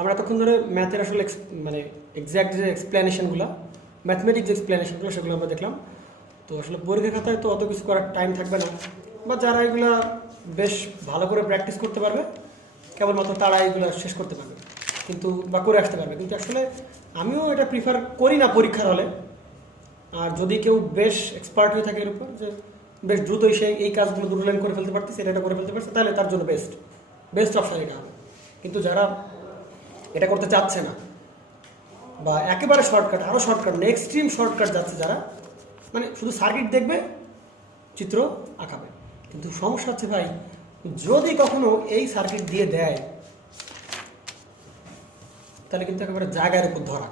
আমরা তখন ধরে ম্যাথের আসলে মানে এক্স্যাক্ট যে এক্সপ্লেনেশনগুলো, ম্যাথমেটিক্স এক্সপ্লেনেশনগুলো, সেগুলো আমরা দেখলাম। তো আসলে পরীক্ষার খাতায় তো অত কিছু করার টাইম থাকবে না, বা যারা এগুলা বেশ ভালো করে প্র্যাকটিস করতে পারবে কেবলমাত্র তারা এগুলো শেষ করতে পারবে, কিন্তু বা করে আসতে পারবে। কিন্তু আসলে আমিও এটা প্রিফার করি না পরীক্ষার হলে। আর যদি কেউ বেশ এক্সপার্ট হয়ে থাকে এর উপর, যে বেশ দ্রুতই সে এই কাজগুলো দুটো লাইন করে ফেলতে পারতেছে, এটা করে ফেলতে পারছে, তাহলে তার জন্য বেস্ট অপশান এটা হবে। কিন্তু যারা এটা করতে চাচ্ছে না, বা একেবারে শর্টকাট, আরও শর্টকাট, এক্সট্রিম শর্টকাট যাচ্ছে যারা, মানে শুধু সার্কিট দেখবে, চিত্র আঁকাবে, কিন্তু সমস্যা হচ্ছে ভাই, যদি কখনো এই সার্কিট দিয়ে দেয় তাহলে কিন্তু একেবারে জায়গার উপর ধরা,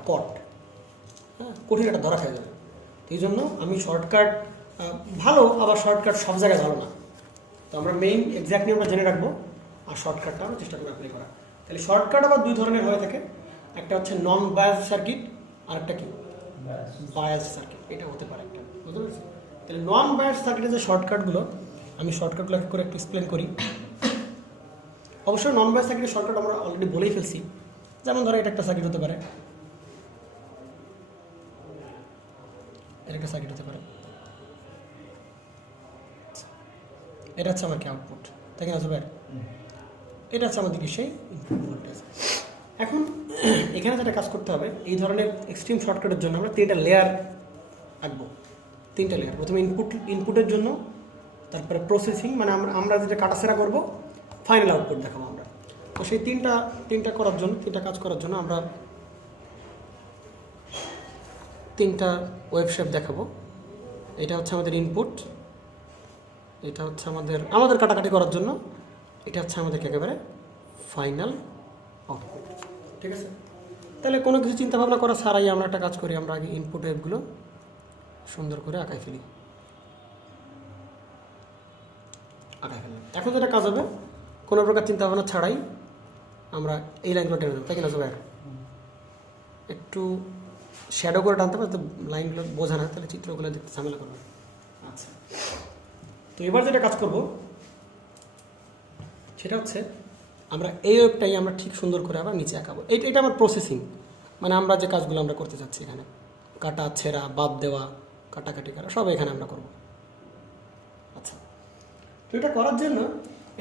হ্যাঁ, কঠিন একটা ধরা খেয়ে যাবে। এই জন্য আমি শর্টকাট ভালো, আবার শর্টকাট সব জায়গায় ভালো না। তো আমরা মেইন এক্স্যাক্ট নিয়মটা জেনে রাখবো, আর শর্টকাটটা আমরা চেষ্টা করবো অ্যাপ্লাই করা। তাহলে শর্টকাট আবার দুই ধরনের হয়ে থাকে, একটা হচ্ছে নন বায়াস সার্কিট, আর একটা কি বায়াস সার্কিট, এটা হতে পারে একটা, বুঝতে পারছি? তাহলে নন বায়াস সার্কিটের যে শর্টকাটগুলো, আমি শর্টকাটগুলো করে একটু এক্সপ্লেন করি। অবশ্যই নন বায়াস সার্কিটের শর্টকাট আমরা অলরেডি বলেই ফেলছি। যেমন ধরো এটা একটা সার্কিট হতে পারে, এটা একটা সার্কিট হতে পারে, এটা হচ্ছে আমার কি আউটপুট, তাই কিনা জুবাইর? এটা হচ্ছে আমাদের কি সেই ইনপুট ভোল্টেজ। এখন এখানে যেটা কাজ করতে হবে, এই ধরনের এক্সট্রিম শর্টকাটের জন্য আমরা 3টা লেয়ার আঁকবো। 3টা লেয়ার, প্রথমে ইনপুটের জন্য, তারপরে প্রসেসিং, মানে আমরা যেটা কাটাছেড়া করবো, ফাইনাল আউটপুট দেখাবো আমরা। তো সেই তিনটা করার জন্য, 3টা কাজ করার জন্য আমরা 3টা ওয়েভ শেপ দেখাবো। এটা হচ্ছে আমাদের ইনপুট, এটা হচ্ছে আমাদের কাটাকাটি করার জন্য, এটা হচ্ছে আমাদের একেবারে ফাইনাল আউটপুট। ঠিক আছে? তাহলে কোনো কিছু চিন্তা ভাবনা করা ছাড়াই আমরা একটা কাজ করি, আমরা আগে ইনপুট ওয়েভগুলো সুন্দর করে আঁকাই ফেলি। এখন যেটা কাজ হবে, কোনো প্রকার চিন্তা ভাবনা ছাড়াই আমরা এই লাইনগুলো টেনে দেবো, তাই কিনা জুবাইর? একটু শ্যাডো করে টানতে পারে, তো লাইনগুলো বোঝা না, তাহলে চিত্রগুলো দেখতে ঝামেলা করবে। আচ্ছা, তো এবার যেটা কাজ করব সেটা হচ্ছে, আমরা এই ওয়েবটাই আমরা ঠিক সুন্দর করে আবার নিচে আঁকাবো। এটা আমার প্রসেসিং, মানে আমরা যে কাজগুলো আমরা করতে চাচ্ছি, এখানে কাটা ছেঁড়া, বাদ দেওয়া, কাটাকাটি করা, সব এখানে আমরা করব। আচ্ছা, তো এটা করার জন্য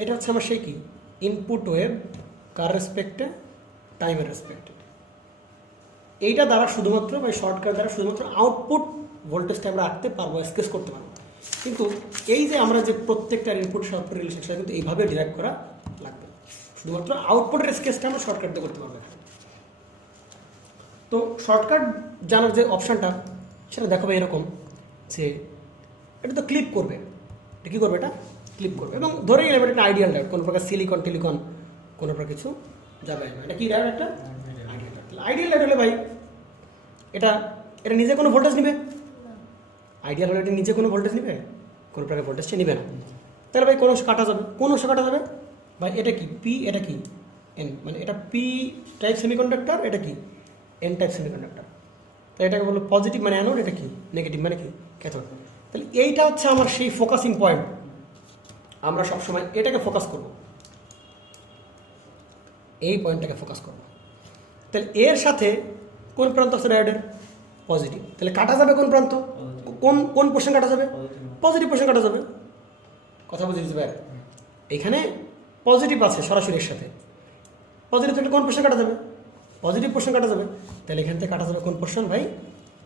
এটা হচ্ছে আমার সেই কি ইনপুট ওয়েভ, কার রেসপেক্টে, টাইমের রেসপেক্টে। এইটা দ্বারা শুধুমাত্র, বা শর্টকাট দ্বারা শুধুমাত্র আউটপুট ভোল্টেজটা আমরা আঁকতে পারবো, স্কেচ করতে পারবো। কিন্তু এই যে আমরা যে প্রত্যেকটা ইনপুট আউটপুট রিলেশন, সেটা কিন্তু এইভাবে ডিরাইভ করা লাগবে। শুধুমাত্র আউটপুটের স্কেচটা আমরা শর্টকাট দিয়ে করতে পারবো। তো শর্টকাট জানার যে অপশানটা, সেটা দেখাবে এরকম, যে এটা তো ক্লিপ করবে। এটা কী করবে? এটা ক্লিপ করবে, এবং ধরে গেলে এটা একটা আইডিয়াল ডায়োড, কোনো প্রকার সিলিকন টেলিকন কোনো প্রকার কিছু যাবে না। এটা কি ডায়োড? একটা আইডিয়াল ডায়োড। আইডিয়াল ডায়োড হলে ভাই এটা নিজে কোনো ভোল্টেজ নিবে? আইডিয়াল হলে এটা নিজে কোনো ভোল্টেজ নিবে? কোনো প্রকার ভোল্টেজ সে নিবে না। তাহলে ভাই কোন কাটা যাবে? কোন অংশ কাটা যাবে ভাই? এটা কি পি, এটা কি এন, মানে এটা পি টাইপ সেমিকন্ডাক্টর, এটা কি এন টাইপ সেমিকন্ডাক্টর। তো এটাকে বললো পজিটিভ মানে অ্যানোড, এটা কি নেগেটিভ মানে কি ক্যাথোড। তাহলে এইটা হচ্ছে আমার সেই ফোকাসিং পয়েন্ট। আমরা সবসময় এটাকে ফোকাস করব, এই পয়েন্টটাকে ফোকাস করব। তাহলে এর সাথে কোন প্রান্ত আছে ডায়োডের? পজিটিভ। তাহলে কাটা যাবে কোন প্রান্ত? কোন পোর্শন কাটা যাবে? পজিটিভ পোর্শন কাটা যাবে। কথা বুঝেছি ভাই? এখানে পজিটিভ আছে সরাসরি এর সাথে, পজিটিভ থাকলে কোন পোর্শন কাটা যাবে? পজিটিভ পোর্শন কাটা যাবে। তাহলে এখান থেকে কাটা যাবে কোন পোর্শন ভাই?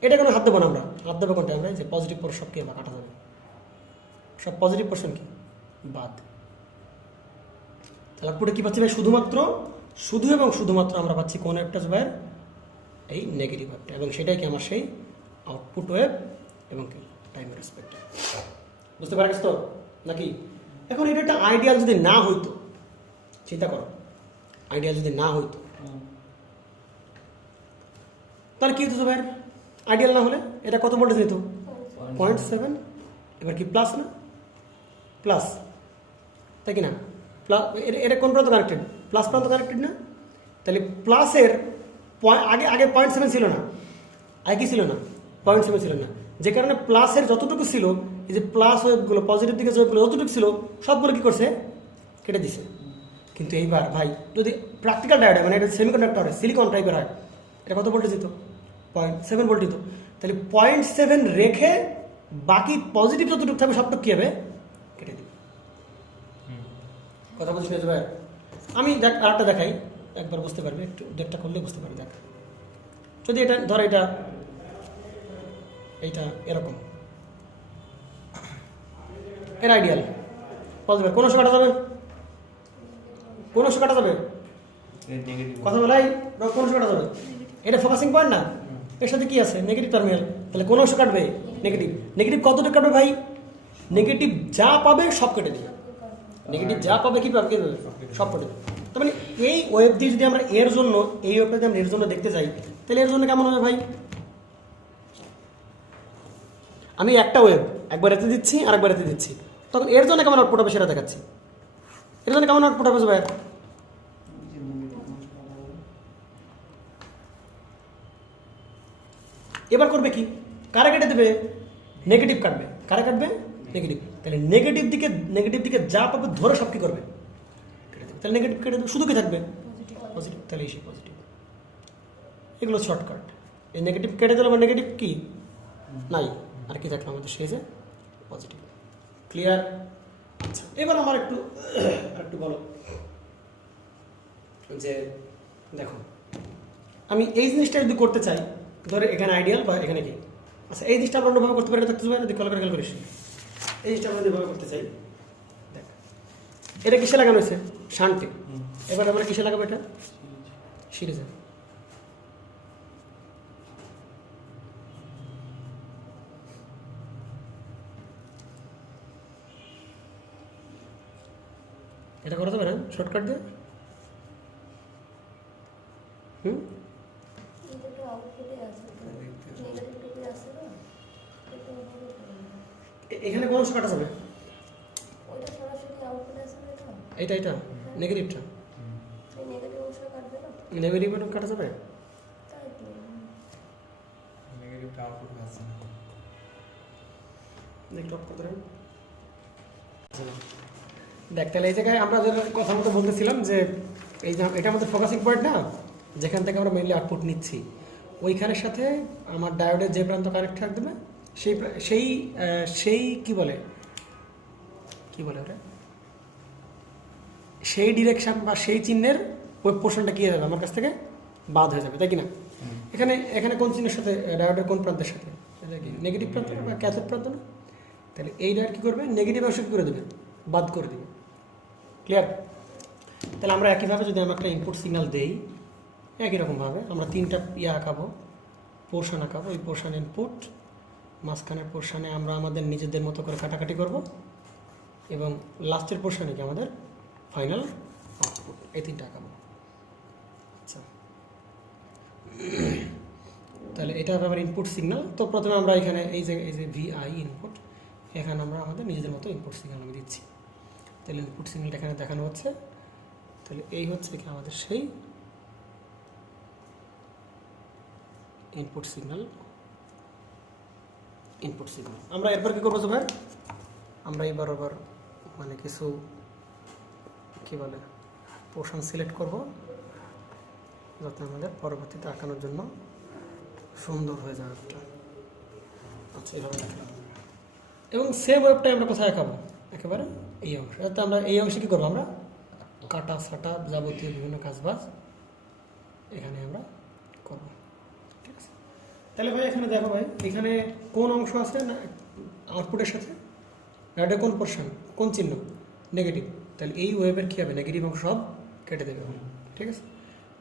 এটা কোনো হাত দেবো না আমরা, হাত দেবো কোনটা? আমরা যে পজিটিভ পোর্শন সব কি কাটা যাবে, সব পজিটিভ পোর্শন কি বাদ। তাহলে পুরো কী পাচ্ছি ভাই? শুধু এবং শুধুমাত্র আমরা পাচ্ছি কোন একটা ওয়েভ, এই নেগেটিভ ওয়েভটা, এবং সেটাই কি আমার সেই আউটপুট ওয়েভ এবং কি টাইমের রেসপেক্টে। বুঝতে পারছিস তো নাকি? এখন এটা একটা আইডিয়াল যদি না হইতো, চিন্তা করো, আইডিয়াল যদি না হইতো তাহলে কী হতো ভাই? আইডিয়াল না হলে এটা কত ভোল্টেজ নিত? 0.7। এবার কি প্লাস না? প্লাস, তাই কি না? প্লাস, এটা কোন প্রান্ত কানেক্টেড? প্লাস প্রান্ত কানেক্টেড না? তাহলে প্লাসের আগে 0.7 ছিল না, আগে কি ছিল না? 0.7 ছিল না, যে কারণে প্লাসের যতটুকু ছিল এই যে প্লাস ওয়েভগুলো পজিটিভ দিকে যে ওয়েভগুলো যতটুকু ছিল সবগুলো কী করছে কেটে দিছে। কিন্তু এইবার ভাই যদি প্র্যাকটিক্যাল ডায়োড হয় মানে এটা সেমিকন্ডাক্টর হয় সিলিকন টাইপের হয়, এটা কত ভোল্টেজ দিত 0.7 ভোল্ট দিত। তাহলে 0.7 রেখে বাকি পজিটিভ যতটুকু থাকবে সবটুকু কী হবে কেটে দিবে। কথা বলছি ভাই, আমি দেখ আরেকটা দেখাই একবার বুঝতে পারবে, একটু ডেটটা করলে বুঝতে পারবে। দেখ যদি এটা ধর এইটা এরকম এর আইডিয়াল পজিটিভ কোন অংশ কাটা যাবে, কোন অংশ কাটা যাবে কথা বলাই কোন অংশ কাটা যাবে, এটা ফোকাসিং পয়েন্ট না, এর সাথে কি আছে নেগেটিভ টার্মিনাল, তাহলে কোন অংশ কাটবে নেগেটিভ। নেগেটিভ কতটুকু কাটবে ভাই, নেগেটিভ যা পাবে সব কেটে দেবে, নেগেটিভ যা পাবে কি পাবে সব কেটে দেবে। তার মানে এই ওয়েব দিয়ে যদি আমরা এর জন্য এই ওয়েবটা যদি আমরা এর জন্য দেখতে যাই তাহলে এর জন্য কেমন হবে ভাই, আমি একটা ওয়েব একবার এতে দিচ্ছি আর একবার এতে দিচ্ছি, তখন এর জন্য কেমন আউটপুট হবে সেটা দেখাচ্ছি। এর জন্য কেমন আউটপুট হবে ভাই, এবার করবে কি কারা কেটে দেবে নেগেটিভ কাটবে, কারা কাটবে নেগেটিভ। তাহলে নেগেটিভ দিকে যা পাবে ধরে সব কি করবে কেটে দেবে, তাহলে নেগেটিভ কেটে দেবে, শুধু কি থাকবে পজিটিভ, তাহলে এই পজিটিভ। এগুলো শর্টকাট, এই নেগেটিভ কেটে দিলে নেগেটিভ কি নাই, আর কি থাকলো আমাদের সেই যে পজিটিভ। ক্লিয়ার? আচ্ছা এবার আমার একটু বলো যে দেখো আমি এই জিনিসটা যদি করতে চাই, ধরে এখানে আইডিয়াল বা এখানে কি, আচ্ছা এই জিনিসটা আমরা অন্যভাবে করতে পারি, থাকতে পারি না, কল করে খেয়াল করিস এই জিনিসটা আমরা যেভাবে করতে চাই। দেখ এটা কিসে লাগানো হয়েছে শান্তি, এবার আমরা কিসে লাগাবো এটা সিরিজে। এটা করা যাবে না শর্টকাট দিয়ে, এখানে কোন অংশ কাটা যাবে, এটা নেগেটিভটা নেগেটিভ কাটা যাবে, দেখ তাহলে এই জায়গায় আমরা কথা মতো বলতেছিলাম যে এই যে এটা আমাদের ফোকাসিং পয়েন্ট না, যেখান থেকে আমরা মেইনলি আউটপুট নিচ্ছি ওইখানের সাথে আমার ডায়োডের যে প্রান্ত কানেক্ট থাকবে সেই কি বলে ওটা সেই ডিরেকশন বা সেই চিহ্নের ওই পোর্শনটা কি হয়ে যাবে আমার কাছ থেকে বাদ হয়ে যাবে, তাই কি না। এখানে কোন চিহ্নের সাথে ডায়োডের কোন প্রান্তের সাথে, এটা কি নেগেটিভ প্রান্ত বা ক্যাথোড প্রান্ত না, তাহলে এই ডায়োড কী করবে নেগেটিভ অংশ কী করে দেবে বাদ করে দেবে। ক্লিয়ার? তাহলে আমরা একইভাবে যদি আমরা একটা ইনপুট সিগন্যাল দেই একই রকমভাবে আমরা তিনটা আঁকাবো, পোর্শন আঁকাবো, এই পোর্শন ইনপুট, মাঝখানের পোর্শনে আমরা আমাদের নিজেদের মতো করে কাটাকাটি করব এবং লাস্টের পোর্শনে কি আমাদের ফাইনাল আউটপুট, এই তিনটা আঁকাবো। আচ্ছা তাহলে এটা হবে আমার ইনপুট সিগন্যাল। তো প্রথমে আমরা এখানে এই যে ভিআই ইনপুট, এখানে আমরা আমাদের নিজেদের মতো ইনপুট সিগন্যাল আমি দিচ্ছি। তাহলে ইনপুট সিগন্যালটা এখানে দেখানো হচ্ছে, তাহলে এই হচ্ছে কি আমাদের সেই ইনপুট সিগন্যাল। আমরা এরপর কী করবো ভাই, আমরা এই বরাবর মানে কিছু কী বলে পোর্শন সিলেক্ট করব যাতে আমাদের পরবর্তীতে আঁকানোর জন্য সুন্দর হয়ে যায় একটা। আচ্ছা এইভাবে রাখলাম এবং সেম ওয়েবটা আমরা কোথায় আঁকাবো একেবারে এই অংশ, যাতে আমরা এই অংশে কী করবো আমরা কাটা সাটা যাবতীয় বিভিন্ন কাজবাজ এখানে আমরা করবো। ঠিক আছে? তাহলে ভাই এখানে দেখো ভাই এখানে কোন অংশ আছে না আউটপুটের সাথে ডায়োডের কোন পোর্শন কোন চিহ্ন নেগেটিভ, তাহলে এই ওয়েবের কী হবে নেগেটিভ অংশ সব কেটে দেবে। ঠিক আছে?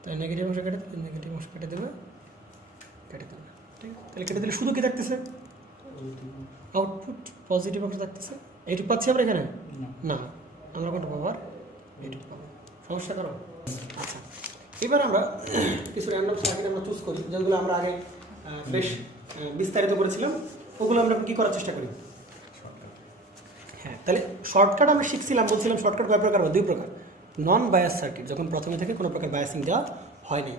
তাহলে নেগেটিভ অংশ কেটে দেবে, নেগেটিভ অংশ কেটে দেবে। ঠিক আছে? তাহলে কেটে দিলে শুধু কি থাকতেছে আউটপুট, পজিটিভ অংশ থাকতেছে। এইটুকু পাচ্ছি আমরা এখানে না, আমরা কোনটা পাবো আর এইটুকু পাবো, সমস্যা করো। আচ্ছা এবার আমরা কিছু র্যান্ডম সার্কিট আমরা চুজ করি যেগুলো আমরা আগে বেশ বিস্তারিত করেছিলাম, ওগুলো আমরা কী করার চেষ্টা করি। হ্যাঁ তাহলে শর্টকাট আমরা শিখছিলাম, বলছিলাম শর্টকাট কয় প্রকার, দুই প্রকার। নন বায়াস সার্কিট যখন প্রথমে থেকে কোনো প্রকার বায়াসিং দেওয়া হয়নি,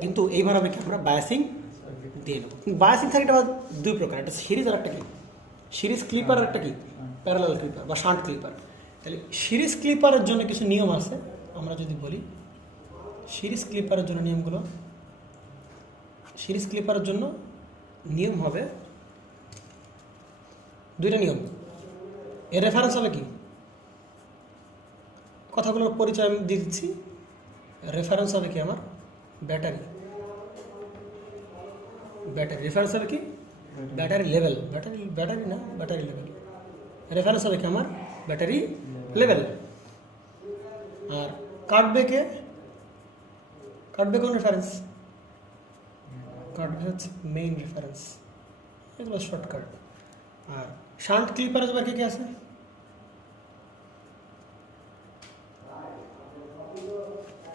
কিন্তু এইবার হবে কি আমরা বায়াসিং দিয়ে নেব। বায়াসিং সার্কিট আবার দুই প্রকার, একটা সিরিজ আর একটা কি সিরিজ ক্লিপার একটা কি প্যারালাল ক্লিপার বা শান্ট ক্লিপার। তাহলে সিরিজ ক্লিপারের জন্য কিছু নিয়ম আছে, আমরা যদি বলি সিরিজ ক্লিপারের জন্য নিয়মগুলো, সিরিজ ক্লিপারের জন্য নিয়ম হবে দুইটা নিয়ম। এর রেফারেন্স হবে কি, কথাগুলোর পরিচয় আমি দিয়ে দিচ্ছি। রেফারেন্স হবে কি আমার ব্যাটারি, ব্যাটারি রেফারেন্স হবে কি ব্যাটারি লেভেল, ব্যাটারি না ব্যাটারি লেভেল। রেফারেন্স হবে কি আমার ব্যাটারি লেভেল। আর কাটবে কোন রেফারেন্স, কাটবে হচ্ছে মেইন রেফারেন্স, এগুলো শর্টকাট। আর শান্ট ক্লিপার এবার কে আছে,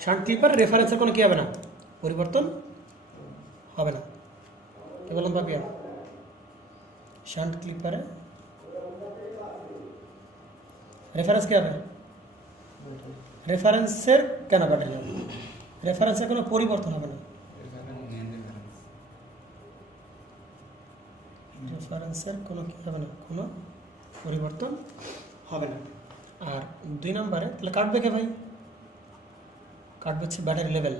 শান্ট ক্লিপার রেফারেন্সের কোনো কি হবে না, পরিবর্তন হবে না। কি বললাম পাপিয়া, শান্ট ক্লিপারে রেফারেন্স কি হবে, রেফারেন্সের কেন ব্যাটারি হবে, রেফারেন্সের কোনো পরিবর্তন হবে না, রেফারেন্সের কোনো কি হবে না, কোনো পরিবর্তন হবে না। আর 2 নম্বরে তাহলে কাটবে কে ভাই, কাটবে হচ্ছে ব্যাটারি লেভেল।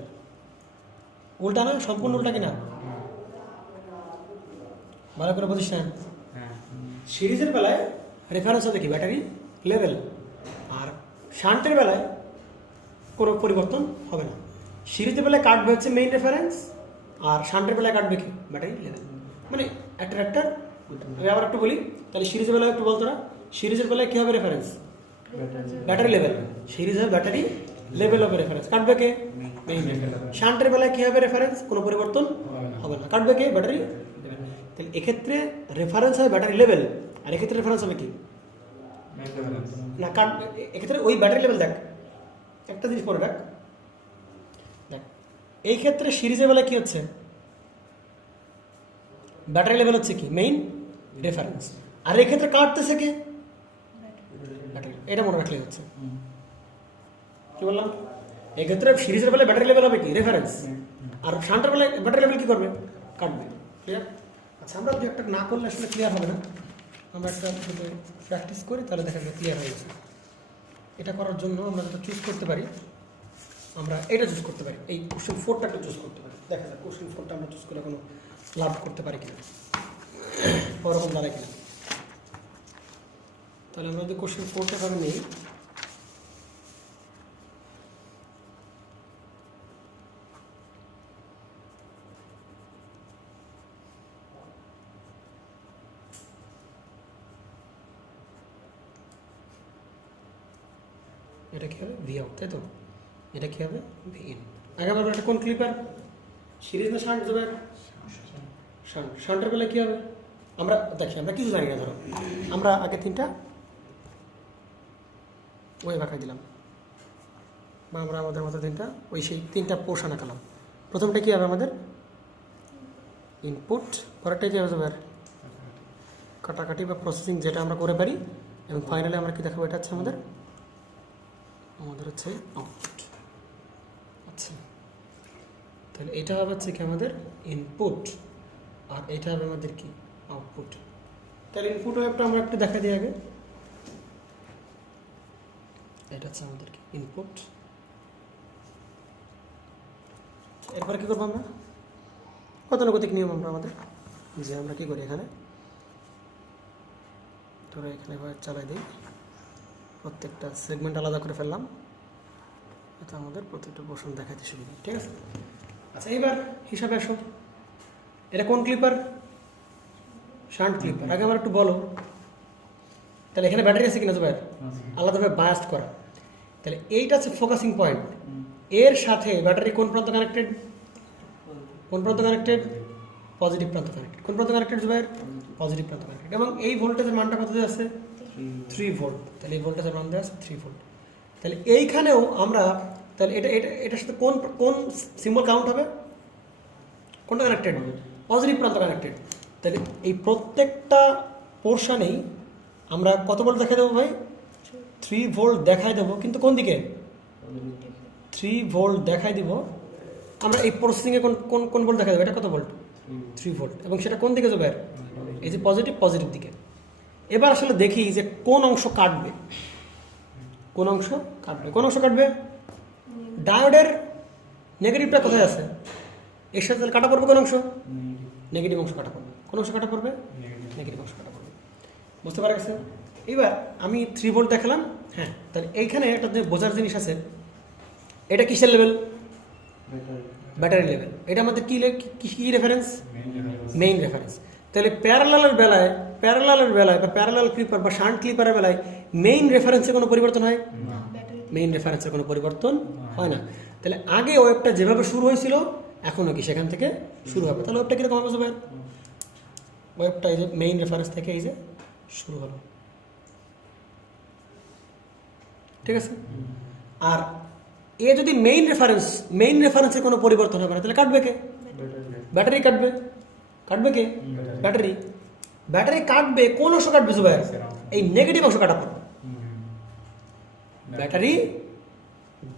উল্টা না, সম্পূর্ণ উল্টা কিনা, ভালো করে বুঝিস না। সিরিজের বেলায় রেফারেন্স হবে কি ব্যাটারি লেভেল, আর শান্টের বেলায় কোনো পরিবর্তন হবে না। সিরিজের বেলায় কাটবে হচ্ছে মেইন রেফারেন্স, আর শান্টের বেলায় কাটবে কি ব্যাটারি লেভেল, মানে একটা আমি আবার একটু বলি। তাহলে সিরিজের বেলায় একটু বলতো না, সিরিজের বেলায় কী হবে রেফারেন্স ব্যাটারি লেভেল, সিরিজ হবে ব্যাটারি লেভেল হবে রেফারেন্স, কাটবে কে মেইন রেফারেন্স। শান্টের বেলায় কী হবে রেফারেন্স, কোনো পরিবর্তন হবে না, কাটবে কে ব্যাটারি লেভেল। তাহলে এক্ষেত্রে রেফারেন্স হবে ব্যাটারি লেভেল, আর এক্ষেত্রে রেফারেন্স হবে কি না কাটবে। এক্ষেত্রে ওই ব্যাটারি লেভেল দেখ, একটা জিনিস পরে দেখ, এই ক্ষেত্রে সিরিজের বেলায় কী হচ্ছে, ব্যাটারি লেভেল হচ্ছে কি মেইন রেফারেন্স, আর এই ক্ষেত্রে কাটতেছে কে ব্যাটারি, এটা মনে রাখলেই হচ্ছে। কি বললাম, এই ক্ষেত্রে সিরিজের বেলায় ব্যাটারি লেভেল হবে কি রেফারেন্স, আর শান্টের বেলায় ব্যাটারি লেভেল কি করবে কাটবে। ক্লিয়ার? আচ্ছা, আমরা যদি একটা না করলে আসলে ক্লিয়ার হবে না, আমরা একটা যদি প্র্যাকটিস করি তাহলে দেখা যাবে ক্লিয়ার হয়ে গেছে। এটা করার জন্য আমরা যেটা চুজ করতে পারি, আমরা এটা চুজ করতে পারি, এই কোশ্চেন 4টা একটা চুজ করতে পারি। দেখা যাক কোশ্চেন 4টা আমরা চুজ করে কোনো লাভ করতে পারি কিনা, ওরকম দাঁড়ায় কিনা। তাহলে আমরা যদি কোশ্চেন 4টা ভাবে নিই, এটা কী হবে ভি আউট, তাই তো, এটা কী হবে ভি ইন। আগে আমরা এটা কোন ক্লিপার, সিরিজ না শান্ট যাবে, শান্ট। শান্টের বেলায় কী হবে, আমরা দেখি আমরা কিছু জানি না, ধরো আমরা আগে 3টা ওই ভাষায় দিলাম, বা আমরা আমাদের মতো 3টা ওই সেই 3টা পোর্শন আঁকালাম। প্রথমটা কী হবে আমাদের ইনপুট, পরেরটা কী হবে কাটাকাটি বা প্রসেসিং, যেটা আমরা করে পারি, এবং ফাইনালি আমরা কী দেখাবো, এটা হচ্ছে আমাদের হচ্ছে আউটপুট। আচ্ছা, তাহলে এটা হবে হচ্ছে কি আমাদের ইনপুট, আর এটা হবে আমাদের কি আউটপুট। তাহলে ইনপুট ওয়েবটা আমরা একটু দেখা দিই আগে, এটা হচ্ছে আমাদের কি ইনপুট। এরপরে কী করবো আমরা, গতানুগতিক নিয়ম আমরা আমাদের যে আমরা কী করি এখানে, ধরো এখানে চালাই দিই, প্রত্যেকটা সেগমেন্ট আলাদা করে ফেললাম, এটা আমাদের প্রত্যেকটা পোর্শন দেখাতে সুবিধা। ঠিক আছে, আচ্ছা এইবার হিসাবে আসো, এটা কোন ক্লিপার, শান্ট ক্লিপার। আগে আমার একটু বলো, তাহলে এখানে ব্যাটারি আছে কিনা জুবাইর, আলাদাভাবে বায়াস্ট করা। তাহলে এইটা হচ্ছে ফোকাসিং পয়েন্ট, এর সাথে ব্যাটারি কোন প্রান্ত কানেক্টেড, কোন প্রান্ত কানেক্টেড, পজিটিভ প্রান্ত কানেক্টেড। কোন প্রান্ত কানেক্টেড জুবাইর, পজিটিভ প্রান্ত কানেক্টেড। এবং এই ভোল্টেজের মানটা কত দেওয়া আছে 3 ভোল্ট, তাহলে এই ভোল্টেজের মান দেওয়া আছে 3 ভোল্ট। তাহলে এইখানেও আমরা তাহলে এটার সাথে কোন কোন সিম্বল কাউন্ট হবে, কোনটা কানেক্টেড, পজিটিভ প্রান্ত কানেক্টেড। তাহলে এই প্রত্যেকটা পোর্শনেই আমরা কত ভোল্ট দেখাই দেবো ভাই, 3 ভোল্ট দেখাই দেবো, কিন্তু কোন দিকে 3 ভোল্ট দেখাই দিব আমরা। এই প্রসেসিংয়ে কোন কোন কোন ভোল্ট দেখা দেবো, এটা কত ভোল্ট 3 ভোল্ট, এবং সেটা কোন দিকে যাবে, এই যে পজিটিভ দিকে। এবার আসলে দেখি যে কোন অংশ কাটবে, কোন অংশ কাটবে, কোন অংশ কাটবে। ডায়োডের নেগেটিভটা কোথায় আছে, এর সাথে কাটা পড়বে কোন অংশ, নেগেটিভ অংশ কাটা পড়বে। কোন অংশ কাটা পড়বে, নেগেটিভ অংশ কাটা পড়বে। বুঝতে পারা গেছে? এবার আমি 3 ভোল্ট দেখালাম। হ্যাঁ, তাহলে এইখানে একটা যে বোঝার জিনিস আছে, এটা কিসের লেভেল, ব্যাটারি লেভেল। এটা আমাদের কি রেফারেন্স, মেইন রেফারেন্স। তাহলে প্যারালালের বেলায় বা প্যারালাল ক্লিপার বা শান্ট ক্লিপারের বেলায় মেইন রেফারেন্সে কোনো পরিবর্তন হয়, মেইন রেফারেন্সের কোনো পরিবর্তন হয় না। তাহলে আগে ওয়েবটা যেভাবে শুরু হয়েছিল এখনও কি সেখান থেকে শুরু হবে। তাহলে ওয়েবটা কীরকম হবে, ওয়েবটা এই যে মেইন রেফারেন্স থেকে এই যে শুরু হলো, ঠিক আছে। আর এ যদি মেইন রেফারেন্সের কোনো পরিবর্তন হবে না, তাহলে কাটবে কে, ব্যাটারি কাটবে। কাটবে কে, ব্যাটারি কাটবে। কোন অংশ কাটবে জুবাইর, এই নেগেটিভ অংশ কাটা পড়বে।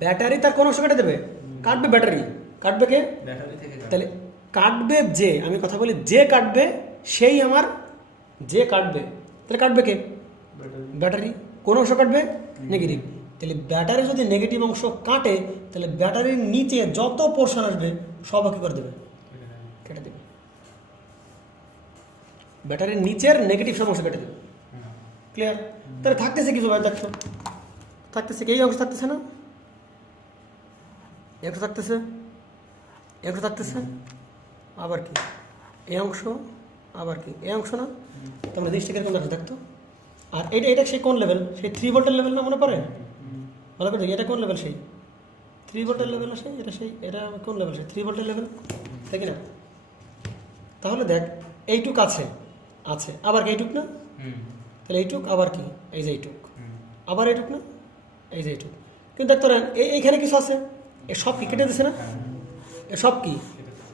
ব্যাটারি তার কোন অংশ কেটে দেবে, কাটবে ব্যাটারি। কাটবে কে, তাহলে কাটবে যে, আমি কথা বলি যে কাটবে সেই আমার, যে কাটবে তাহলে কাটবে কে, ব্যাটারি। কোন অংশ কাটবে, নেগেটিভ। তাহলে ব্যাটারি যদি নেগেটিভ অংশ কাটে, তাহলে ব্যাটারির নিচে যত পোর্শন আসবে সব কি করে দেবে, কেটে দেবে। ব্যাটারির নিচের নেগেটিভ সব অংশ কেটে দেবে। ক্লিয়ার? তাহলে থাকতেছে কিছু ভাই, দেখছো থাকতেছে কি, এই অংশ থাকতেছে না, এই অংশ থাকতেছে, এই অংশ থাকতেছে, আবার কি এই অংশ, আবার কি এই অংশ না। তোমরা জিনিসটা কিরকম দেখো দেখতো। আর এটা সেই কোন লেভেল, সেই 3 ভোল্টের লেভেল না, মনে পড়ে ভালো করে দেখি। এটা কোন লেভেল, সেই 3 ভোল্টের লেভেল না, এটা কোন লেভেল, সেই 3 ভোল্টের লেভেল, তাই কি না? তাহলে দেখ এইটুক আছে, আবার কি এইটুক না, তাহলে এইটুক আবার কি এই যে এইটুক, আবার এইটুক না, এই যে এইটুক। কিন্তু দেখতে পারেন এইখানে কিছু আছে, এ সব কি কেটে দিছে না, এ সব কি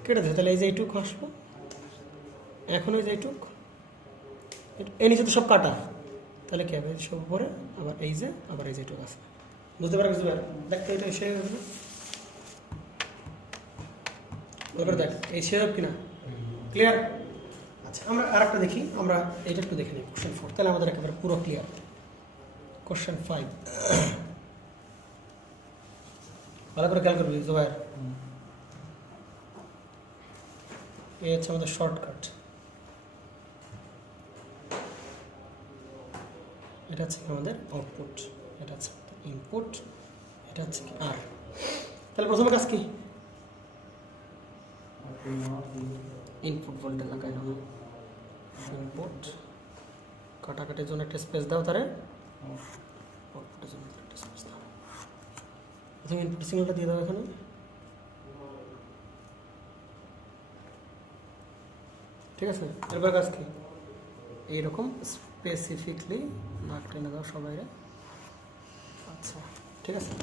কেটে দিছে। তাহলে এই যে এইটুক আসবো, এখন এই যে এইটুক, এই নিচে তো সব কাটা, তাহলে কি হবে, সব উপরে আবার এই যে, আবার এই যে এইটুক আছে। বুঝতে পারবে দেখতে, এটা সে দেখ এই সে কিনা, ক্লিয়ার? আচ্ছা, আমরা আর একটা দেখি, আমরা এইটা একটু দেখে নিই। কোশ্চেন 4, তাহলে আমাদের একেবারে পুরো ক্লিয়ার। কোশ্চেন 5 ভালো করে খেয়াল করবি জুবাইর, এই হচ্ছে আমাদের শর্টকাট। এটা হচ্ছে আমাদের আউটপুট, এটা হচ্ছে ইনপুট, এটা হচ্ছে কি আর। তাহলে প্রথমে কাজ কি, ইনপুট ভোল্টেজ লাগাই নাও, ইনপুট কাটাকাটির জন্য একটা স্পেস দাও, তারে আউটপুটের জন্য একটা স্পেস দাও। প্রথমে ইনপুট সিগন্যালটা দিয়ে দাও এখানে, ঠিক আছে। এরপর কাজ কি, এইরকম স্পেসিফিকলি নাক টেনে দাও সবাই। আচ্ছা, ঠিক আছে।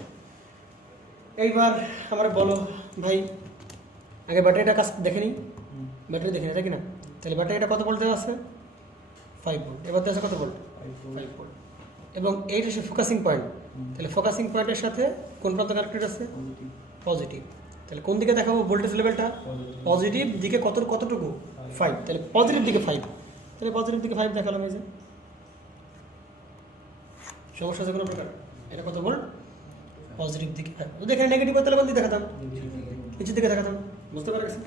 এইবার আমরা বলো ভাই, আগে ব্যাটারিটা কাজ দেখে নিই, ব্যাটারি দেখে নিই, তাই কিনা? তাহলে ব্যাটারিটা কত ভোল্ট দেওয়া আছে, 5 ভোল্ট। এবার দেওয়া আছে কত ভোল্ট, 5 ভোল্ট। এবং এইটা সে ফোকাসিং পয়েন্ট, তাহলে ফোকাসিং পয়েন্টের সাথে কোন প্রান্ত কানেক্টেড আছে, পজিটিভ। তাহলে কোন দিকে দেখাবো ভোল্টেজ লেভেলটা, পজিটিভ দিকে কতটুকু, 5। তাহলে পজিটিভ দিকে 5, তাহলে পজিটিভ দিকে 5 দেখালাম। এই যে সমস্যা আছে কোনো প্রকার, এটা কত ভোল্ট, পজিটিভ দিকে 5। যদি এখানে নেগেটিভ হয় তাহলে কোন দিকে দেখাতাম, নিচের দিকে দেখাতাম। বুঝতে পারছি?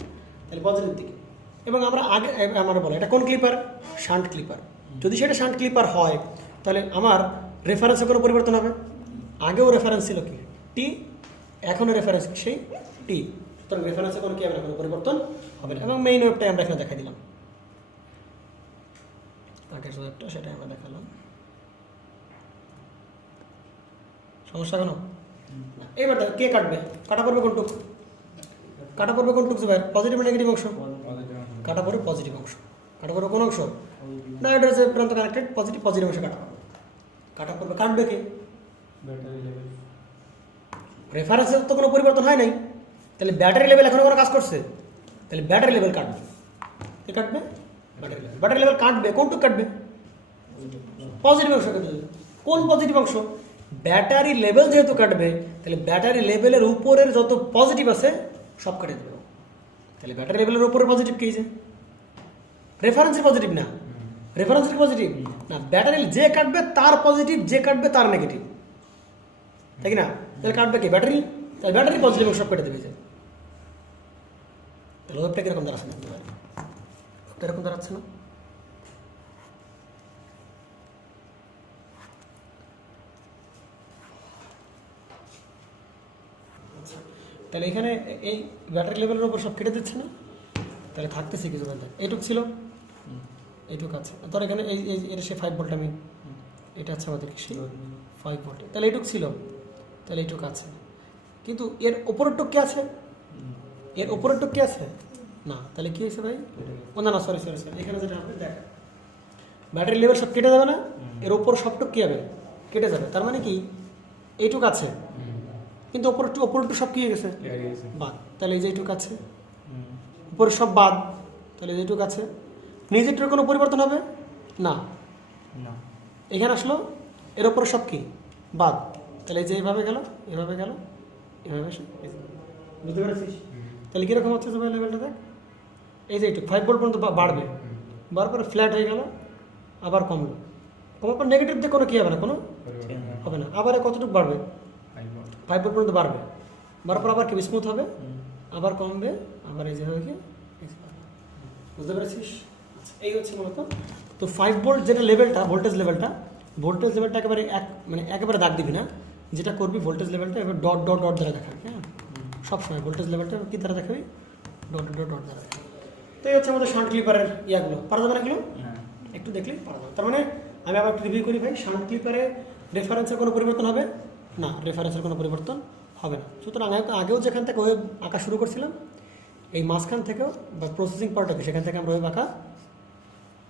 তাহলে পজিটিভ দিকে। এবং আমরা আগে আমরা বলো এটা কোন ক্লিপার, শান্ট ক্লিপার। যদি সেটা শান্ট ক্লিপার হয় তাহলে আমার রেফারেন্সে কোনো পরিবর্তন হবে। আগেও রেফারেন্স ছিল কি টি, এখনও রেফারেন্স সেই টি, সুতরাং রেফারেন্সে কোনো কি হবে না, কোনো পরিবর্তন হবে না। এবং মেইন ওয়েবটাই আমরা এখানে দেখাই দিলাম, আগের ওয়েবটা সেটাই আমরা দেখালাম। সমস্যা কেন? এবার কে কাটবে, কাটা পড়বে কোনটুক, কাটা পড়বে কোনটুক ভাই, পজিটিভ নেগেটিভ অংশ, কাটা পড়বে পজিটিভ অংশ। কাটা পড়বে কোন অংশ, না এটা হচ্ছে প্রান্ত কানেক্টেড, পজিটিভ অংশ কাটা পড়বে। কাটা পড়বে, কাটবে কে, রেফারেন্সের তো কোনো পরিবর্তন হয় নাই, তাহলে ব্যাটারি লেভেল এখনো কোনো কাজ করছে, তাহলে ব্যাটারি লেভেল কাটবে। কে কাটবে, ব্যাটারি লেভেল কাটবে, কোনটুক কাটবে, পজিটিভ অংশ কাটবে। কোন পজিটিভ অংশ, ব্যাটারি লেভেল যেহেতু কাটবে, তাহলে ব্যাটারি লেভেলের উপরের যত পজিটিভ আছে সব কেটে দেবে। তাহলে ব্যাটারি লেভেলের উপরে পজিটিভ কি, যে রেফারেন্সের পজিটিভ না, রেফারেন্স পজিটিভ না, ব্যাটারি যে কাটবে তার পজিটিভ, যে কাটবে তার নেগেটিভ, তাই কি না? তাহলে কাটবে কি? ব্যাটারি। তাহলে ব্যাটারি পজিটিভ সব কেটে দেবে। যে তাহলে ওয়েবটা কিরকম দাঁড়াচ্ছে না? এরকম দাঁড়াচ্ছে না? তাহলে এখানে এই ব্যাটারি লেভেলের উপর সব কেটে দিচ্ছে না? তাহলে থাকতেছে কিছু বলতে, এইটুক ছিল, এইটুক আছে। ধর এখানে এই এটা সে 5 ভোল্ট, আমি এটা আছে আমাদের কি 5 ভোল্ট, তাহলে এইটুক ছিল, তাহলে এইটুক আছে। কিন্তু এর ওপরের টুক কি আছে? এর ওপরের টুক কি আছে? না। তাহলে কি হয়েছে ভাই? ও না, সরি, এখানে যেটা হবে দেখ, ব্যাটারি লেভেল সব কেটে যাবে না, এর ওপর সবটুক কী হবে? কেটে যাবে। তার মানে কি এইটুক আছে, কিন্তু ওপরটুক সব কী হয়ে গেছে? বাদ। তাহলে এই যে এইটুক আছে, উপরে সব বাদ, তাহলে যেটুক আছে নিজেরটার কোনো পরিবর্তন হবে না। এখানে আসলো, এর ওপরে সব কি বাদ, তাহলে এই যে এইভাবে গেল, এভাবে গেল, এভাবে বুঝতে পেরেছিস? তাহলে কীরকম হচ্ছে সবাই লেভেলটা দেখ, এই যে এইটুক 5 ভোল্ট পর্যন্ত বাড়বে, বাড়ার পরে ফ্ল্যাট হয়ে গেল, আবার কমলো, কমার পর নেগেটিভ দিয়ে কোনো কী হবে না, কোনো হবে না। আবার কতটুকু বাড়বে? 5 ভোল্ট পর্যন্ত বাড়বে, বাড়ার পর আবার কি স্মুথ হবে, আবার কমবে, আবার এই যে হয়ে গিয়ে, বুঝতে পেরেছিস? এই হচ্ছে মূলত। তো 5 ভোল্ট যেটা লেভেলটা, ভোল্টেজ লেভেলটা একেবারে মানে একেবারে দাগ দিবি না, যেটা করবি ভোল্টেজ লেভেলটা এবার ডট ডট ডট দ্বারা দেখাবি। হ্যাঁ, সবসময় ভোল্টেজ লেভেলটা কী দ্বারা দেখাবি? ডট ডট ডট দ্বারা দেখাবি। তো এই হচ্ছে আমাদের শান্ট ক্লিপারের ইয়াগুলো। পারা যাবে না এগুলো? একটু দেখলেই পারা যাবে। তার মানে আমি আবার একটু রিভিউ করি ভাই, শান্ট ক্লিপারে রেফারেন্সের কোনো পরিবর্তন হবে না, রেফারেন্সের কোনো পরিবর্তন হবে না। সুতরাং আগেও যেখান থেকে ওয়েব আঁকা শুরু করছিলাম, এই মাঝখান থেকেও বা প্রসেসিং পার্টটাকে, সেখান থেকে আমরা ওয়েব আঁকা,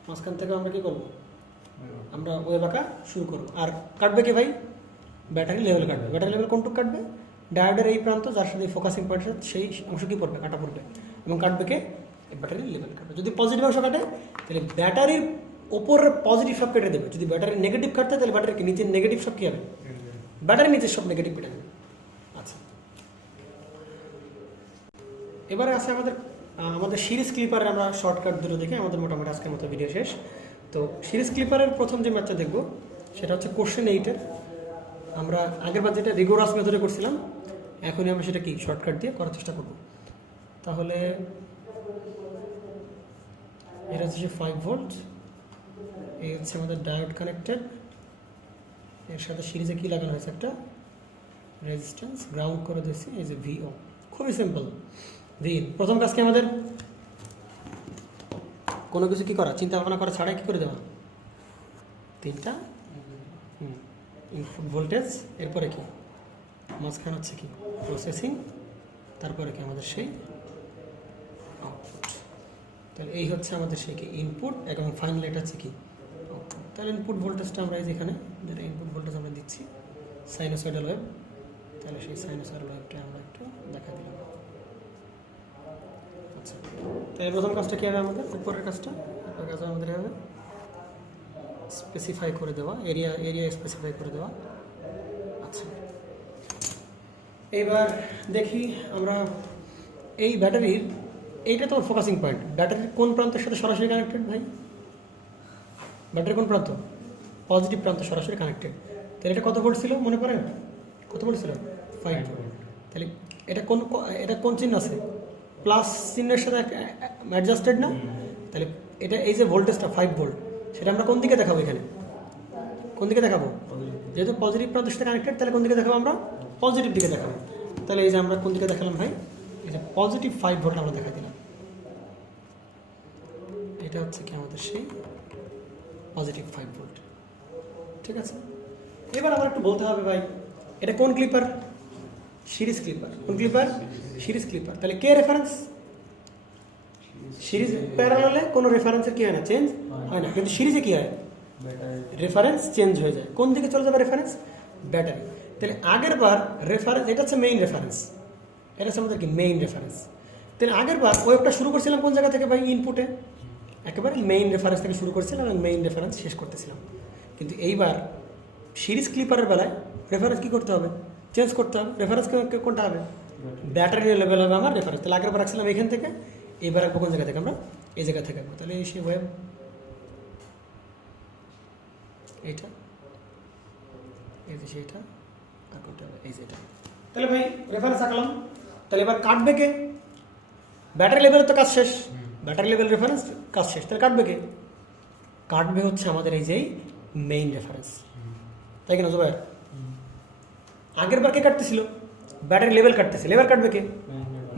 মাঝখান থেকেও আমরা কী করবো? আমরা ওয়েব আঁকা শুরু করবো। আর কাটবে কি ভাই? ব্যাটারি লেভেল কাটবে। ব্যাটারি লেভেল কোনটুকু কাটবে? ডায়োডের এই প্রান্ত যার সাথে ফোকাসিং পয়েন্ট, সেই অংশ কী পড়বে? কাটা পড়বে। এবং কাটবে কে? ব্যাটারির লেভেল কাটবে। যদি পজিটিভ অংশ কাটে তাহলে ব্যাটারির ওপরের পজিটিভ সব কেটে দেবে। যদি ব্যাটারির নেগেটিভ কাটতে তাহলে ব্যাটারির নিচের নেগেটিভ সব কী হবে? ব্যাটারির নিচের সব নেগেটিভ কেটে দেবে। আচ্ছা, এবারে আছে আমাদের সিরিজ ক্লিপারে আমরা শর্টকাট দুটো দেখে আমাদের মোটামুটি আজকের মতো ভিডিও শেষ। তো সিরিজ ক্লিপারের প্রথম যে ম্যাচটা দেখব সেটা হচ্ছে কোশ্চেন 8-এর। আমরা আগের বার যেটা রিগোরাস মেথডে করছিলাম, এখনই আমরা সেটা কি শর্টকাট দিয়ে করার চেষ্টা করব। তাহলে এটা হচ্ছে 5 ভোল্ট, এই হচ্ছে আমাদের ডায়োড কানেক্টেড, এর সাথে সিরিজে কী লাগানো হয়েছে? একটা রেজিস্ট্যান্স গ্রাউন্ড করে দিয়েছি, এই যে ভিও। খুবই সিম্পল। প্রথম কাজকে আমাদের কোনো কিছু কী করা, চিন্তা ভাবনা করা ছাড়াই কী করে দেওয়া? 3টা ইনপুট ভোল্টেজ, এরপরে কি মাঝখানে হচ্ছে কি প্রসেসিং, তারপরে কি আমাদের সেই আউটপুট। তাহলে এই হচ্ছে আমাদের সেই কি ইনপুট, এবং ফাইনাল এটা হচ্ছে কি আউটপুট। তাহলে ইনপুট ভোল্টেজটা আমরা এই যেখানে যেটা ইনপুট ভোল্টেজ আমরা দিচ্ছি সাইনোসয়েডাল ওয়েভ, তাহলে সেই সাইনোসয়েডাল ওয়েভটা আমরা একটু দেখা দিলাম। আচ্ছা, তাহলে প্রথম কাজটা কী হবে আমাদের? উপরের কাজটা আমাদের হবে স্পেসিফাই করে দেওয়া, এরিয়া স্পেসিফাই করে দেওয়া। আচ্ছা, এইবার দেখি আমরা এই ব্যাটারির, এইটা তো ফোকাসিং পয়েন্ট, ব্যাটারির কোন প্রান্তের সাথে সরাসরি কানেক্টেড ভাই? ব্যাটারির কোন প্রান্ত? পজিটিভ প্রান্ত সরাসরি কানেক্টেড। তাহলে এটা কত ভোল্ট ছিল মনে করেন? কত ভোল্ট ছিল? 5 ভোল্ট। তাহলে এটা কোন চিহ্ন আছে? প্লাস চিহ্নের সাথে অ্যাডজাস্টেড না? তাহলে এটা এই যে ভোল্টেজটা 5 ভোল্ট, সেটা আমরা কোন দিকে দেখাবো? এখানে কোন দিকে দেখাবো? যেহেতু পজিটিভ প্রান্তের সাথে কানেক্টেড, তাহলে কোন দিকে দেখাবো? আমরা পজিটিভ দিকে দেখাবো। তাহলে এই যে আমরা কোন দিকে দেখালাম ভাই? এই যে পজিটিভ 5 ভোল্ট আমরা দেখা দিলাম। এটা হচ্ছে কি আমাদের সেই পজিটিভ 5 ভোল্ট। ঠিক আছে, এবার আমার একটু বলতে হবে ভাই, এটা কোন ক্লিপার? Series clipper. কোন ক্লিপার? Series clipper. তাহলে কে রেফারেন্স? সিরিজ প্যারালালে কোনো রেফারেন্সের কী হয় না? চেঞ্জ হয় না। কিন্তু সিরিজে কী হয়? রেফারেন্স চেঞ্জ হয়ে যায়। কোন দিকে চলে যাবে রেফারেন্স? ব্যাটারি। তাহলে আগের বার রেফারেন্স, এটা হচ্ছে মেইন রেফারেন্স, এটা হচ্ছে আমাদের কি মেইন রেফারেন্স। তাহলে আগের বার ওয়েবটা শুরু করছিলাম কোন জায়গা থেকে ভাই? ইনপুটে একেবারে মেইন রেফারেন্স থেকে শুরু করছিলাম এবং মেইন রেফারেন্স শেষ করতেছিলাম। কিন্তু এইবার সিরিজ ক্লিপারের বেলায় রেফারেন্স কী করতে হবে? চেঞ্জ করতে হবে। রেফারেন্স কোনটা হবে? ব্যাটারি লেভেল হবে আমার রেফারেন্স। তাহলে আগের বার রাখছিলাম এখান থেকে, এবার রাখবো কোন জায়গা থেকে? আমরা এই জায়গা থেকে রাখবো। তাহলে সেই ওয়েব এইটা, এই যে সেইটা, আর কোনটা এই যে এটা। তাহলে ভাই রেফারেন্স আঁকলাম, তাহলে এবার কাটবে কে? ব্যাটারি লেভেলের তো কাজ শেষ, ব্যাটারি লেভেল রেফারেন্স কাজ শেষ, তাহলে কাটবে কে? কাটবে হচ্ছে আমাদের এই যেই মেইন রেফারেন্স, তাই কিনা জুবাইর? আগের বার কে কাটতেছিল? ব্যাটারি লেভেল কাটতেছিল, এবার কাটবে কে?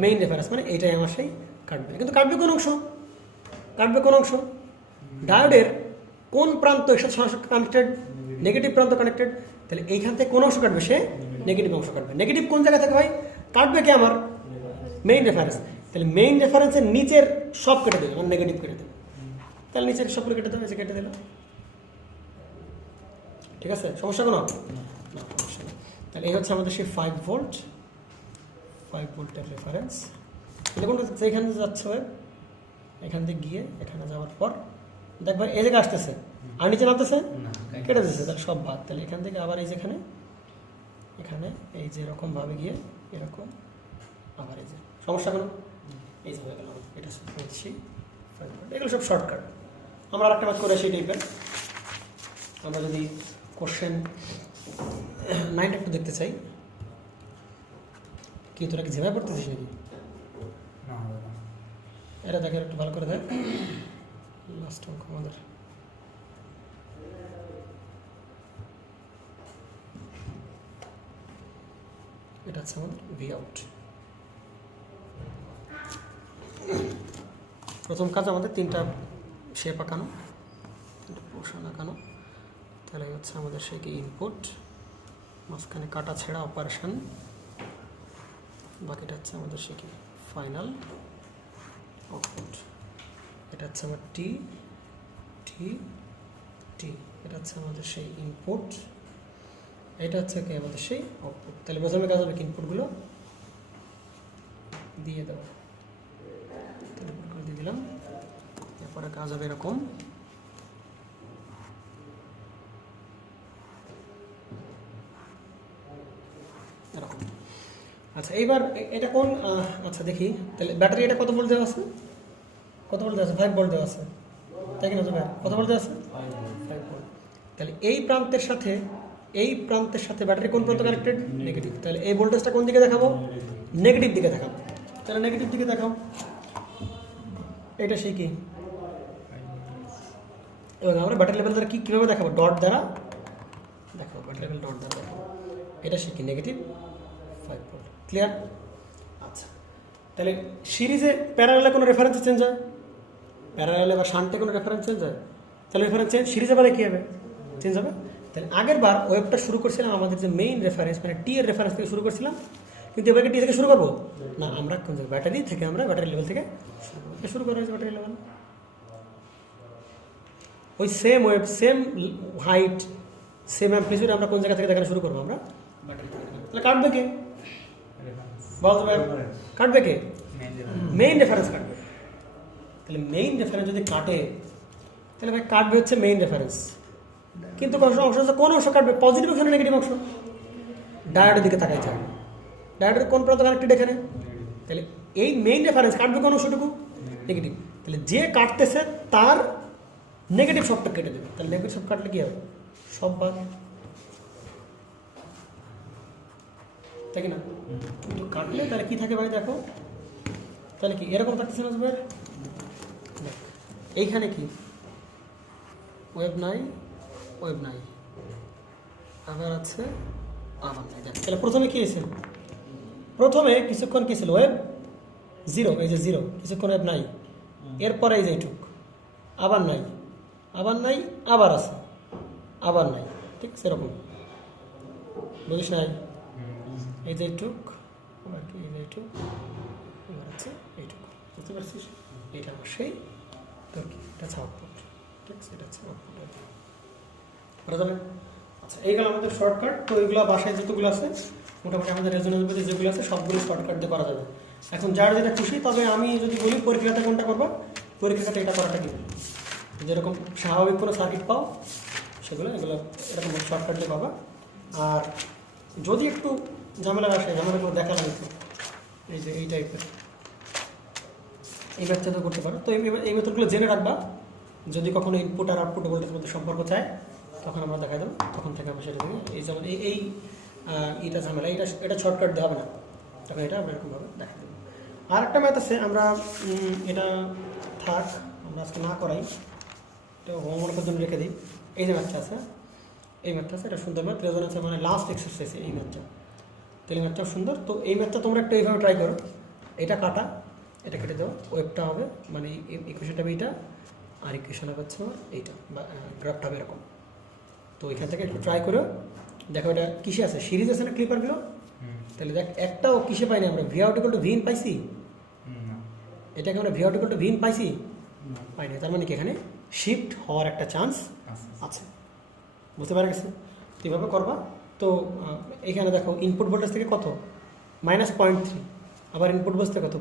মেইন রেফারেন্স, মানে এইটাই আমার সেই কাটবে। কিন্তু কাটবে কোন অংশ? কাটবে কোন অংশ? ডায়োডের কোন প্রান্ত এর সাথে সরাসরি কানেক্টেড? নেগেটিভ প্রান্ত কানেক্টেড, তাহলে এইখান থেকে কোন অংশ কাটবে? সে নেগেটিভ অংশ কাটবে। নেগেটিভ কোন জায়গা থেকে ভাই? কাটবে কে আমার? Main reference. তাহলে মেইন রেফারেন্সের নিচের সব কেটে দেবে, মানে নেগেটিভ কেটে দেবে। তাহলে নিচের সবগুলো কেটে দেবে, যে কেটে দিল, ঠিক আছে? সমস্যা কোনো? না, সমস্যা নেই। তাহলে এই হচ্ছে আমাদের সেই 5 ভোল্ট, 5 ভোল্টের রেফারেন্স। দেখুন এইখানে যাচ্ছে ওয়েব, এখান থেকে গিয়ে এখানে যাওয়ার পর দেখবার এই জায়গায় আসতেছে, আর নিচে নামতেছে, কেটে দিচ্ছে, তাহলে সব বাদ। তাহলে এখান থেকে আবার এই যেখানে, এখানে এই যে এরকমভাবে গিয়ে এরকম, আবার এই যে, সমস্যা কোনো? এই যে হয়ে গেল, এটা হচ্ছে এগুলো সব শর্টকাট। আমরা আরেকটা কাজ করে সেই টাইপের, আমরা যদি কোশ্চেন 9 একটু দেখতে চাই। কি তোরা কি ঝেমায় পড়তেছিস নাকি? এটা দেখে একটু ভালো করে দেখ, লাস্ট অঙ্ক আমাদের। এটা হচ্ছে আমাদের ভি আউট। প্রথম কাজ আমাদের 3টা শেপ আঁকানো, 3টা পোর্শন আঁকানো। তাহলে হচ্ছে আমাদের সেই কি ইনপুট, মাঝখানে কাটা ছেঁড়া অপারেশন, বাকিটা হচ্ছে আমাদের সে কি ফাইনাল আউটপুট। এটা হচ্ছে আমার টি টি টি, এটা হচ্ছে আমাদের সেই ইনপুট, এটা হচ্ছে কি আমাদের সেই আউটপুট। তাহলে প্রথমে কাজ হবে ইনপুটগুলো দিয়ে দেবো, তাহলে ইনপুটগুলো দিয়ে দিলাম। এরপরে কাজ হবে এরকম, এরকম। আচ্ছা এইবার এটা কোন, আচ্ছা দেখি, তাহলে ব্যাটারি এটা কত ভোল্ট দেওয়া আছে? কত ভোল্ট দেওয়া আছে? 5 ভোল্ট দেওয়া আছে, তাই কিনা ভাই? কত ভোল্ট দেওয়া আছে? 5 ভোল্ট। তাহলে এই প্রান্তের সাথে, এই প্রান্তের সাথে ব্যাটারি কোন প্রান্ত কানেক্টেড? নেগেটিভ। তাহলে এই ভোল্টেজটা কোন দিকে দেখাবো? নেগেটিভ দিকে দেখাবো। তাহলে নেগেটিভ দিকে দেখাও, এটা সেই কি। এবং আমরা ব্যাটারি লেভেল দ্বারা কীভাবে দেখাবো? ডট দ্বারা দেখাবো, ব্যাটারি লেভেল ডট দ্বারা দেখাবো। এটা সেই কি নেগেটিভ 5 ভোল্ট। ক্লিয়ার? আচ্ছা, তাহলে সিরিজে প্যারালালে কোনো রেফারেন্সে চেঞ্জ হয়? প্যারালালে বা শান্টে কোনো রেফারেন্স চেঞ্জ হয়? তাহলে রেফারেন্স চেঞ্জ সিরিজে বলে কী হবে? চেঞ্জ হবে। তাহলে আগের বার ওয়েবটা শুরু করছিলাম আমাদের যে মেইন রেফারেন্স, মানে টি এর রেফারেন্স থেকে শুরু করছিলাম, কিন্তু এবারে টি থেকে শুরু করবো না, আমরা কোন জায়গায় ব্যাটারি থেকে, আমরা ব্যাটারি লেভেল থেকে শুরু করা হয়েছে। ব্যাটারি লেভেল ওই same web, same height, same amplitude, আমরা কোন জায়গা থেকে দেখানো শুরু করবো? আমরা ব্যাটারি থেকে। তাহলে কাটবে কে? বলতে পারবে কাটবে কে? মেইন রেফারেন্স কাটবে। তাহলে মেইন রেফারেন্স যদি কাটে, তাহলে ভাই কাটবে হচ্ছে মেইন রেফারেন্স, কিন্তু অংশ কোন অংশ কাটবে? পজিটিভ অংশ না নেগেটিভ অংশ? ডায়োডের দিকে তাকাইতে হবে, ডায়োডের কোন প্রান্ত কানেক্টেড? এখানে। তাহলে এই মেইন রেফারেন্স কাটবে কোন অংশটুকু? নেগেটিভ। তাহলে যে কাটতেছে তার নেগেটিভ সবটা কেটে দেবে। তাহলে নেগেটিভ সব কাটলে কি হবে? সব বাদ, তাই কি না? কিন্তু কাটলে তাহলে কি থাকে ভাই দেখো, তাহলে কি এরকম থাকতেছে না ভাই? এইখানে কি ওয়েব নাই, ওয়েব নাই, আবার আছে, আবার নাই। দেখ তাহলে প্রথমে কি হয়েছে? প্রথমে কিছুক্ষণ কি ছিল? ওয়েব জিরো, এই যে জিরো, কিছুক্ষণ ওয়েব নাই, এরপরে এই যে এইটুক, আবার নাই, আবার নাই, আবার আছে, আবার নাই, ঠিক আছে? এরকম বুঝিস নাই? এই যে এইটুক, আবার কি এই যে এইটুক, এবার আছে এইটুক, বুঝতে পারছিস? এইটা আমার সেই তোর কি, এটা হচ্ছে আউটপুট, ঠিক আছে? এটা হচ্ছে আউটপুট। করা যাবে? আচ্ছা, এইগুলো আমাদের শর্টকাট। তো এইগুলো বাসায় যতগুলো আছে মোটামুটি আমাদের রেজনেন্স মধ্যে যেগুলো আছে সবগুলো শর্টকাট দিয়ে করা যাবে। এখন যার যেটা খুশি, তবে আমি যদি বলি পরীক্ষাতে কোনটা করবো, পরীক্ষাতে এটা করাটা কি, যেরকম স্বাভাবিক কোনো সার্কিট পাও সেগুলো, এগুলো এরকম শর্টকাট দিয়ে পাবা। আর যদি একটু ঝামেলা আসে, ঝামেলাগুলো দেখা লাগবে, এই যে এই টাইপের এই ম্যাথটা করতে পারো। তো এই মেথডগুলো জেনে রাখবা, যদি কখনো ইনপুট আর আউটপুট ভোল্টেজের মধ্যে সম্পর্ক চায় তখন আমরা দেখাই দেবো, তখন থেকে আমরা সেটা থেকে এই যেমন এইটা ঝামেলা, এটা শর্টকাট দেওয়া হবে না, তখন এটা আমরা এরকমভাবে দেখা দেবো। আর একটা ম্যাথ আছে, আমরা এটা থাক, আমরা আজকে না করাই, এটা হোমওয়ার্কের জন্য রেখে দিই। এই যে ম্যাথটা আছে, এই ম্যাথটা আছে, এটা সুন্দর ম্যাথ, রেজোনেন্স মানে লাস্ট এক্সারসাইজ এই ম্যাথটা, তো এই ম্যাথটা সুন্দর। তো এই ম্যাথটা তোমরা একটু এইভাবে ট্রাই করো, এটা কাটা, এটা কেটে দেবো, ওয়েবটা হবে মানে ইকুয়েশনটা হবে এইটা, আর ইকুয়েশন হবে হচ্ছে আমার এইটা, বা গ্রাফটা হবে এরকম। তো এখান থেকে একটু ট্রাই করো, দেখো এটা কিসে আছে, সিরিজ আছে না ক্লিপারগুলো, তাহলে দেখ একটাও কিসে পাইনি আমরা, ভি আউট ইকুয়াল টু ভিন পাইছি, এটাকে আমরা ভি আউট ইকুয়াল টু ভিন পাইছি, পাইনি, তার মানে কি এখানে শিফট হওয়ার একটা চান্স আছে, বুঝতে পারা গেছে? তো এইভাবে করবা। তো এখানে দেখো ইনপুট ভোল্টেজ থেকে কত, -0.3, আবার ইনপুট ভোল্টেজ থেকে কত,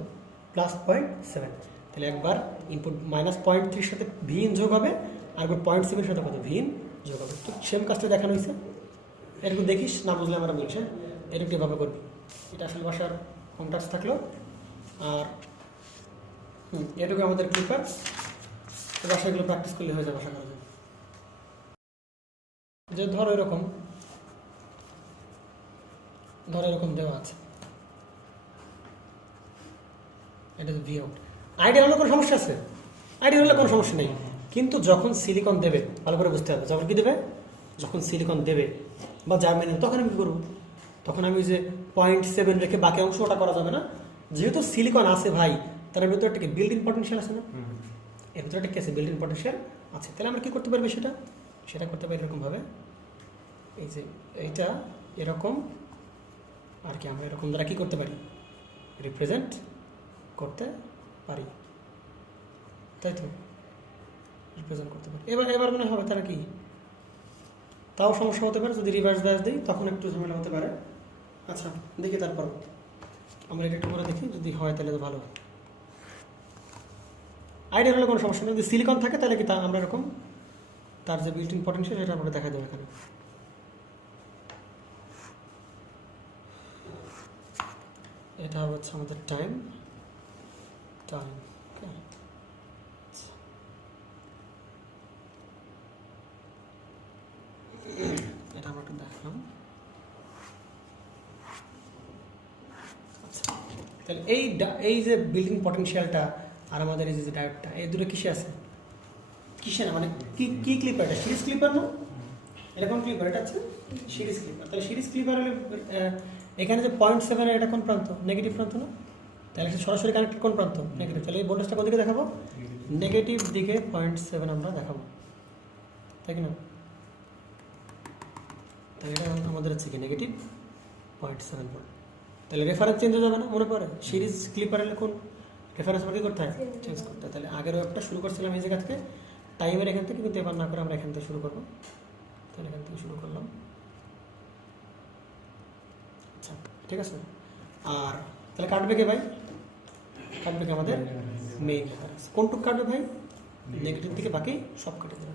+0.7, তাহলে একবার ইনপুট -0.3 সাথে ভিন যোগ হবে, আর 0.7 সাথে কত ভিন যোগ হবে। তো সেম কাজটা দেখানো হয়েছে, এরকম দেখিস, না বুঝলে আমরা বলছে এরকম এভাবে করবি। এটা আসলে বাসার হোম টাস্ক থাকলো, আর এটুকু আমাদের ক্লিপার, তো বাসায় এগুলো প্র্যাকটিস করলে হয়ে যাবে আশা করা যায়। যে ধরো এরকম দেওয়া আছে, এটা ভি আউট, আইডিয়া হলে কোনো সমস্যা আছে, আইডিয়া হলে কোনো সমস্যা নেই, কিন্তু যখন সিলিকন দেবে ভালো করে বুঝতে হবে, যখন কি দেবে, যখন সিলিকন দেবে বা জার্মানি, তখন আমি কী করবো, তখন আমি যে 0.7 রেখে বাকি অংশ ওটা করা যাবে না, যেহেতু সিলিকন আছে ভাই, তার ভিতরে একটা বিল্ট ইন পটেনশিয়াল আছে না, এর ভিতরে একটা কি আছে, বিল্ট ইন পটেনশিয়াল আছে, তাহলে আমরা কী করতে পারবো, সেটা করতে পারি এরকমভাবে, এই যে এইটা এরকম, আর কি আমরা এরকম দ্বারা কী করতে পারি, রিপ্রেজেন্ট করতে পারি, তাই তো রিপ্রেজেন্ট করতে পারি। এবার মনে হবে তারা কি, তাও সমস্যা হতে পারে যদি রিভার্স ব্যাস দিই, তখন একটু ঝামেলা হতে পারে। আচ্ছা দেখি, তারপর আমরা এটা একটু করে দেখি, যদি হয় তাহলে তো ভালো হয়। আইডিয়া হলে কোনো সমস্যা নেই, যদি সিলিকন থাকে তাহলে কি, তা আমরা এরকম তার যে বিল্ট ইন পটেনশিয়াল সেটা আমরা দেখা দেবো এখানে। এটা হচ্ছে আমাদের টাইম, এটা আমরা একটু দেখলাম। আচ্ছা, তাহলে এই যে বিল্ডিং পটেনশিয়ালটা আর আমাদের এই যে ডায়োডটা, এই দুটো কিসে আছে, কিসে না মানে কি ক্লিপার, এটা সিরিজ ক্লিপার না, এরকম ক্লিপার, এটা আছে সিরিজ ক্লিপার। তাহলে সিরিজ ক্লিপার হলে এখানে যে 0.7 এটা কোন প্রান্ত, নেগেটিভ প্রান্ত না, তাহলে সরাসরি কানেক্টেড কোন প্রান্ত, নেগেটিভ, তাহলে এই ভোল্টেজটা কোন দিকে দেখাবো, নেগেটিভ দিকে 0.7 আমরা দেখাবো, তাই কি না, তাহলে এটা আমাদের হচ্ছে কি নেগেটিভ 0.7 ভোল্ট। তাহলে রেফারেন্স চেঞ্জ হয়ে যাবে না, মনে পড়ে সিরিজ ক্লিপার হলে কোন রেফারেন্স আমাকে করতে হয়, চেঞ্জ করতে হয়। তাহলে আগেরও একটা শুরু করছিলাম এই জায়গা থেকে, টাইমের এখান থেকে, কিন্তু এবার না করে আমরা এখান থেকে শুরু করবো, তাহলে এখান থেকে শুরু করলাম। আচ্ছা ঠিক আছে, আর তাহলে কাটবে কে ভাই, কাটবে কে আমাদের মেইন রেফারেন্স, কোনটুক কাটবে ভাই, নেগেটিভ থেকে বাকি সব কেটে দেবে,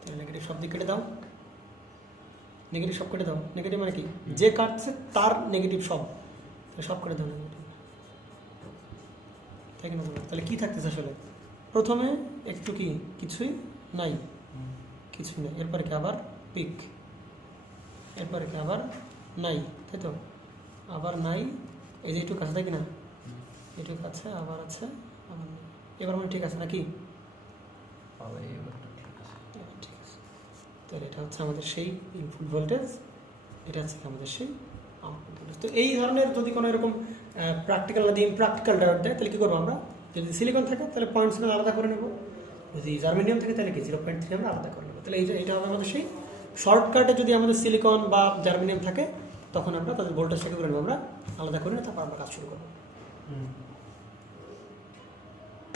তাহলে নেগেটিভ সব দিক কেটে দাও, নেগেটিভ সব কেটে দাও, নেগেটিভ মানে কি, যে কাটছে তার নেগেটিভ সব, তাহলে সব কেটে দাও নেগেটিভ, তাই কিনা বলো। তাহলে কী থাকতেছে আসলে, প্রথমে একটু কি কিছুই নাই, এরপরে কি আবার পিক, এরপরে কি আবার নাই, তাই তো, আবার নাই, এই যে একটু কাছে, তাই কিনা, এটুকু আছে, আবার আছে, আবার নেই, এবার মানে ঠিক আছে নাকি, ঠিক আছে। তাহলে এটা হচ্ছে আমাদের সেই ইনপুট ভোল্টেজ, এটা হচ্ছে আমাদের সেই আউটপুট ভোল্টেজ। তো এই ধরনের যদি কোনো এরকম প্র্যাকটিক্যাল না দিয়ে ইমপ্র্যাকটিক্যাল ডায়োড দেয়, তাহলে কী করবো আমরা, যদি সিলিকন থাকে তাহলে 0.7 আলাদা করে নেব, যদি জার্মেনিয়াম থাকে তাহলে কি 0.3 আমরা আলাদা করে নেবো। তাহলে এটা হবে আমাদের সেই শর্টকাটে, যদি আমাদের সিলিকন বা জার্মেনিয়াম থাকে তখন আমরা তাদের ভোল্টেজটাকে করে নেবো, আমরা আলাদা করে তারপর আমরা কাজ শুরু করবো।